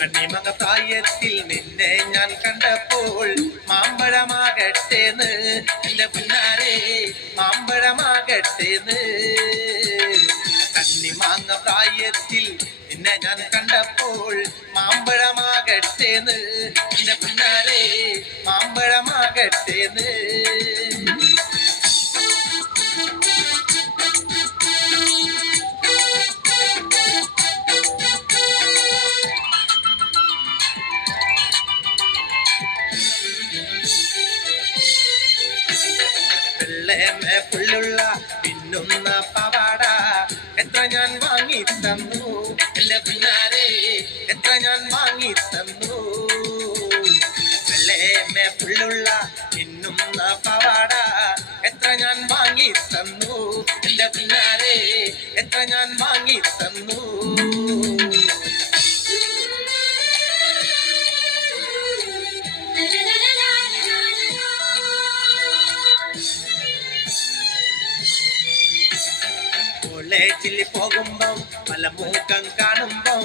കണ്ണിമക പ്രായത്തിൽ നിന്നെ ഞാൻ കണ്ടപ്പോൾ മാമ്പഴമാകട്ടേന്ന് എന്റെ പിന്നാരെ മാമ്പഴമാകട്ടേന്ന്. കണ്ണിമാങ്ങ പ്രായത്തിൽ നിന്നെ ഞാൻ കണ്ടപ്പോൾ മാമ്പഴമാകട്ടേന്ന് എന്റെ പിന്നാരെ മാമ്പഴമാകട്ടേന്ന്. വെള്ളേമേ പുള്ളുള്ള പിന്നുന്ന പവാട എത്ര ഞാൻ വാങ്ങി തന്നു എന്റെ പിന്നാരെ എത്ര ഞാൻ വാങ്ങി തന്നു. വെള്ളേമേ പുള്ളുള്ള പിന്നുന്ന പവാട എത്ര ഞാൻ വാങ്ങി തന്നു എന്റെ പിന്നാരെ എത്ര ഞാൻ വാങ്ങി തന്നു. കോളേജിൽ പോകുമ്പം പല മൂക്കം കാണുമ്പം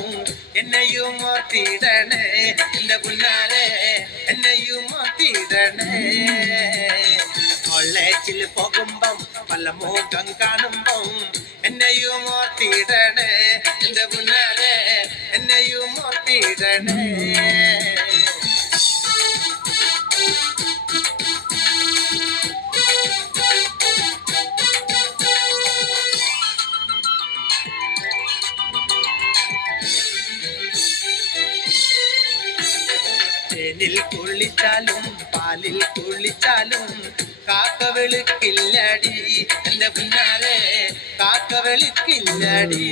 എന്നെയും ഓർത്തിടണേ എന്റെ പിന്നാരെ എന്നെയും ഓർത്തിടണേ. കോളേജിൽ പോകുമ്പം പല മൂക്കം കാണുമ്പം എന്നെയും ഓർത്തിടണേ എന്റെ പിന്നാരെ എന്നെയും ഓർത്തിടണേ. തേനിൽ കുളിച്ചാലും പാലിൽ കുളിച്ചാലും കാക്ക വെളുക്കില്ലടി എന്റെ പിന്നാരെ കാക്ക വെളുക്കില്ലടി.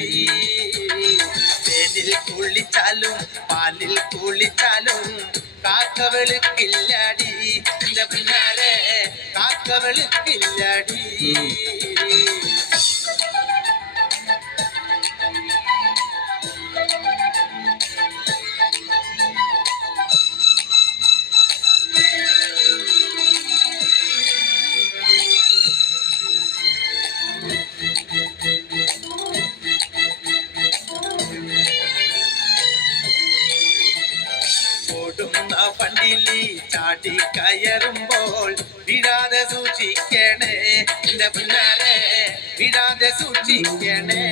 തേനിൽ കുളിച്ചാലും പാലിൽ കുളിച്ചാലും കാക്ക വെളുക്കില്ലടി എന്റെ പിന്നാരെ കാക്ക വെളുക്കില്ലടി. ഓടുന്ന വണ്ടിയില് ചാടി കയറുമ്പോൾ വിടാതെ സൂക്ഷിക്കണേ എന്റെ പിന്നാരെ വിടാതെ സൂക്ഷിക്കണേ.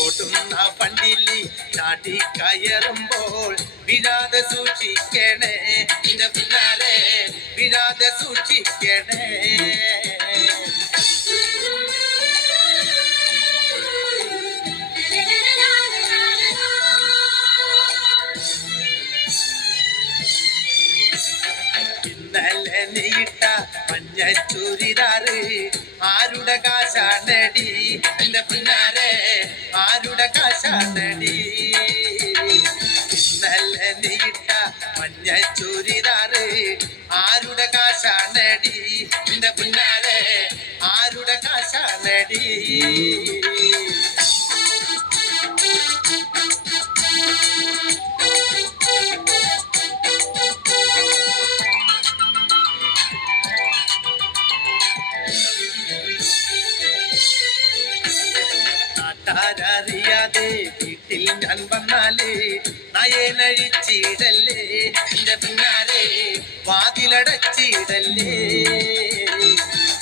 ഓടുന്ന വണ്ടിയില് ചാടി കയറുമ്പോൾ വിടാതെ സൂക്ഷിക്കണേ എന്റെ പിന്നാരെ വിടാതെ സൂക്ഷിക്കണേ. ഇന്നലെ നീട്ട മഞ്ഞ ചുരിദാറ് ആരുടെ കാശാണടി എന്റെ പിന്നാരെ ആരുടെ കാശാണടി. ഇന്നലെ നീട്ട മഞ്ഞ ചുരിദാറ് ആരുടെ കാശാണടി എന്റെ പിന്നാരെ ആരുടെ കാശാണടി. അറിയാതെ വീട്ടിൽ ഞാൻ വന്നാലേ നയനഴിച്ചിടല്ലേ എന്റെ പിന്നാരെ വാതിലടച്ചിടല്ലേ.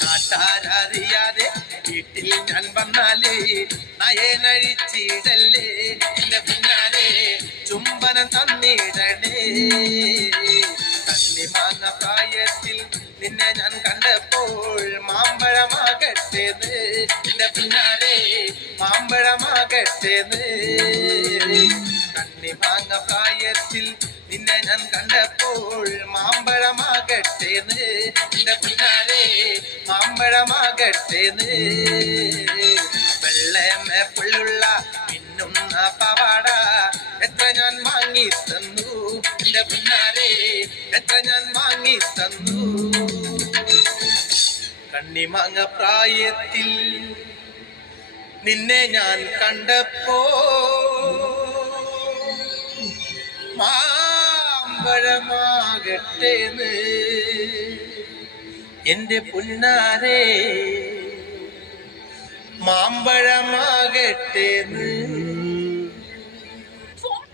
നാട്ടാരറിയാതെ വീട്ടിൽ ഞാൻ വന്നാലേ നയനഴിച്ചിടല്ലേ എന്റെ പിന്നാരെ ചുംബനം തന്നിടണേ. കണ്ണിമാങ്ങ പ്രായത്തിൽ നിന്നെ ഞാൻ കണ്ടപ്പോൾ മാമ്പഴമാകട്ടേന്ന് എന്റെ പിന്നാരെ മാമ്പഴമാകട്ടേന്ന്. കണ്ണിമാങ്ങ പ്രായത്തിൽ നിന്നെ ഞാൻ കണ്ടപ്പോൾ മാമ്പഴമാകട്ടേന്ന് എന്റെ പിന്നാരെ മാമ്പഴമാകട്ടേന്ന്. വെള്ളമേ പുള്ളുള്ള മിന്നുന്ന പവാട എത്ര ഞാൻ വാങ്ങി തന്നു എന്റെ പിന്നാരെ എത്ര ഞാൻ വാങ്ങി തന്നു. കണ്ണിമാങ്ങ പ്രായത്തിൽ നിന്നെ ഞാൻ കണ്ടപ്പോ മാമ്പഴമാകട്ടേന്ന് എന്റെ പുന്നാരെ മാമ്പഴമാകട്ടേന്ന്.